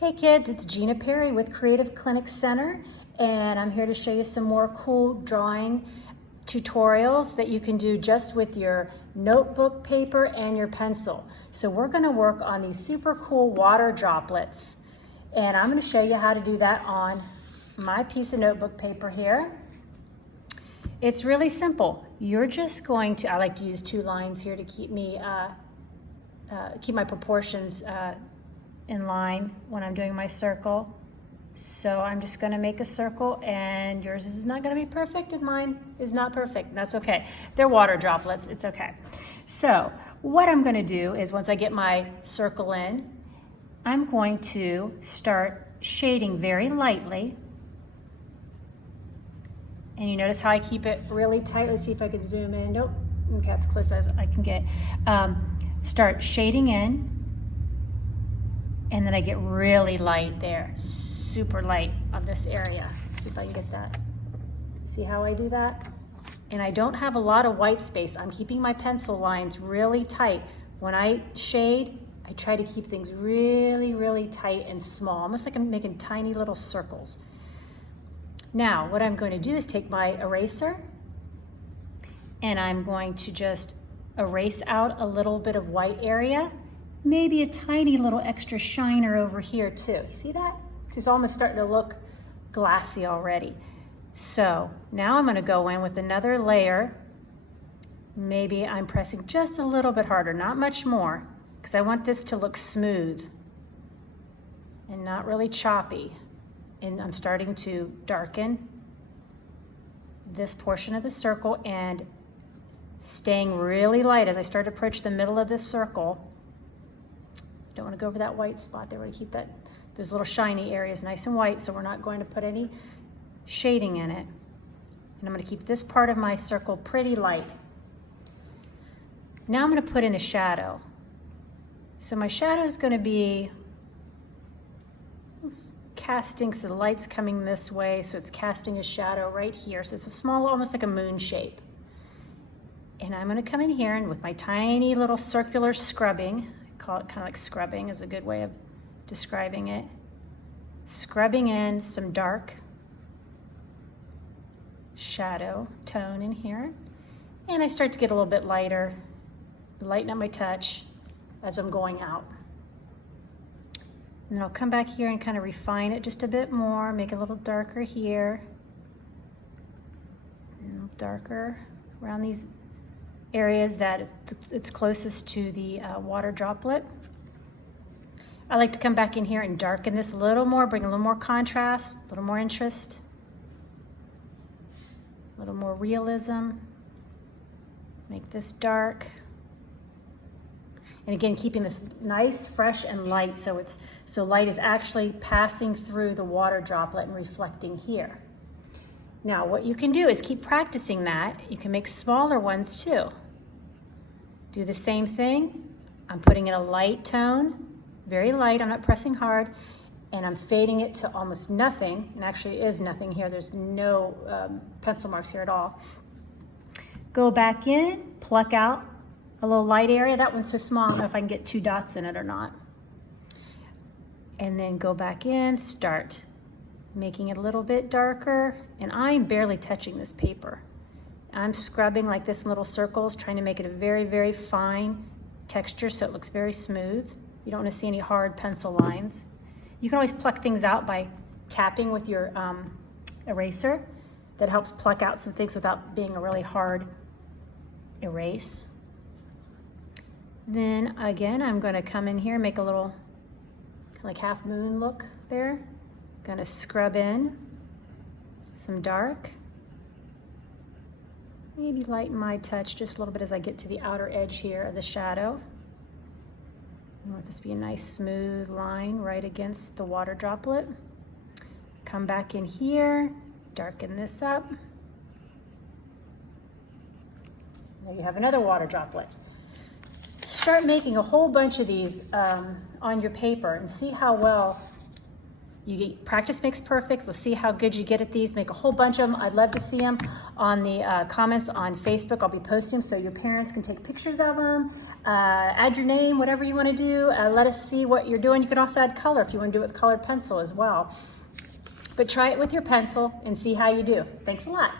Hey kids, it's Gina Perry with Creative Clinic Center, and I'm here to show you some more cool drawing tutorials that you can do just with your notebook paper and your pencil. So we're going to work on these super cool water droplets, and I'm going to show you how to do that on my piece of notebook paper here. It's really simple. You're just going to, I like to use two lines here to keep me keep my proportions in line when I'm doing my circle. So I'm just going to make a circle, and yours is not going to be perfect and mine is not perfect. That's okay. They're water droplets. It's okay. So what I'm going to do is, once I get my circle in, I'm going to start shading very lightly. And you notice how I keep it really tight. Let's see if I can zoom in. Nope. Okay, that's close as I can get. Start shading in. And then I get really light there, super light on this area. Let's see if I can get that. See how I do that? And I don't have a lot of white space. I'm keeping my pencil lines really tight. When I shade, I try to keep things really, really tight and small, almost like I'm making tiny little circles. Now, what I'm going to do is take my eraser, and I'm going to just erase out a little bit of white area. Maybe a tiny little extra shiner over here too. You see that? It's almost starting to look glassy already. So now I'm going to go in with another layer. Maybe I'm pressing just a little bit harder, not much more, because I want this to look smooth and not really choppy. And I'm starting to darken this portion of the circle and staying really light as I start to approach the middle of this circle. Don't want to go over that white spot there. We want to keep those little shiny areas nice and white, so we're not going to put any shading in it. And I'm going to keep this part of my circle pretty light. Now I'm going to put in a shadow. So my shadow is going to be casting, so the light's coming this way, so it's casting a shadow right here. So it's a small, almost like a moon shape. And I'm going to come in here, and with my tiny little circular scrubbing, call it kind of like scrubbing is a good way of describing it. Scrubbing in some dark shadow tone in here. And I start to get a little bit lighter, lighten up my touch as I'm going out. And then I'll come back here and kind of refine it just a bit more, make it a little darker here. And a little darker around these areas that it's closest to the water droplet. I like to come back in here and darken this a little more, bring a little more contrast, a little more interest, a little more realism. Make this dark. And again, keeping this nice, fresh, and light, so light is actually passing through the water droplet and reflecting here. Now, what you can do is keep practicing that. You can make smaller ones too. Do the same thing. I'm putting in a light tone, very light. I'm not pressing hard, and I'm fading it to almost nothing. And actually, it is nothing here. There's no pencil marks here at all. Go back in, pluck out a little light area. That one's so small, I don't know if I can get 2 dots in it or not. And then go back in, start making it a little bit darker, and I'm barely touching this paper. I'm scrubbing like this in little circles, trying to make it a very, very fine texture so it looks very smooth. You don't want to see any hard pencil lines. You can always pluck things out by tapping with your eraser. That helps pluck out some things without being a really hard erase. Then again, I'm going to come in here, make a little kind of like half moon look there. Gonna scrub in some dark. Maybe lighten my touch just a little bit as I get to the outer edge here of the shadow. I want this to be a nice smooth line right against the water droplet. Come back in here, darken this up. There you have another water droplet. Start making a whole bunch of these on your paper and see how well practice makes perfect. We'll see how good you get at these. Make a whole bunch of them. I'd love to see them on the comments on Facebook. I'll be posting them so your parents can take pictures of them. Add your name, whatever you want to do. Let us see what you're doing. You can also add color if you want to do it with colored pencil as well. But try it with your pencil and see how you do. Thanks a lot.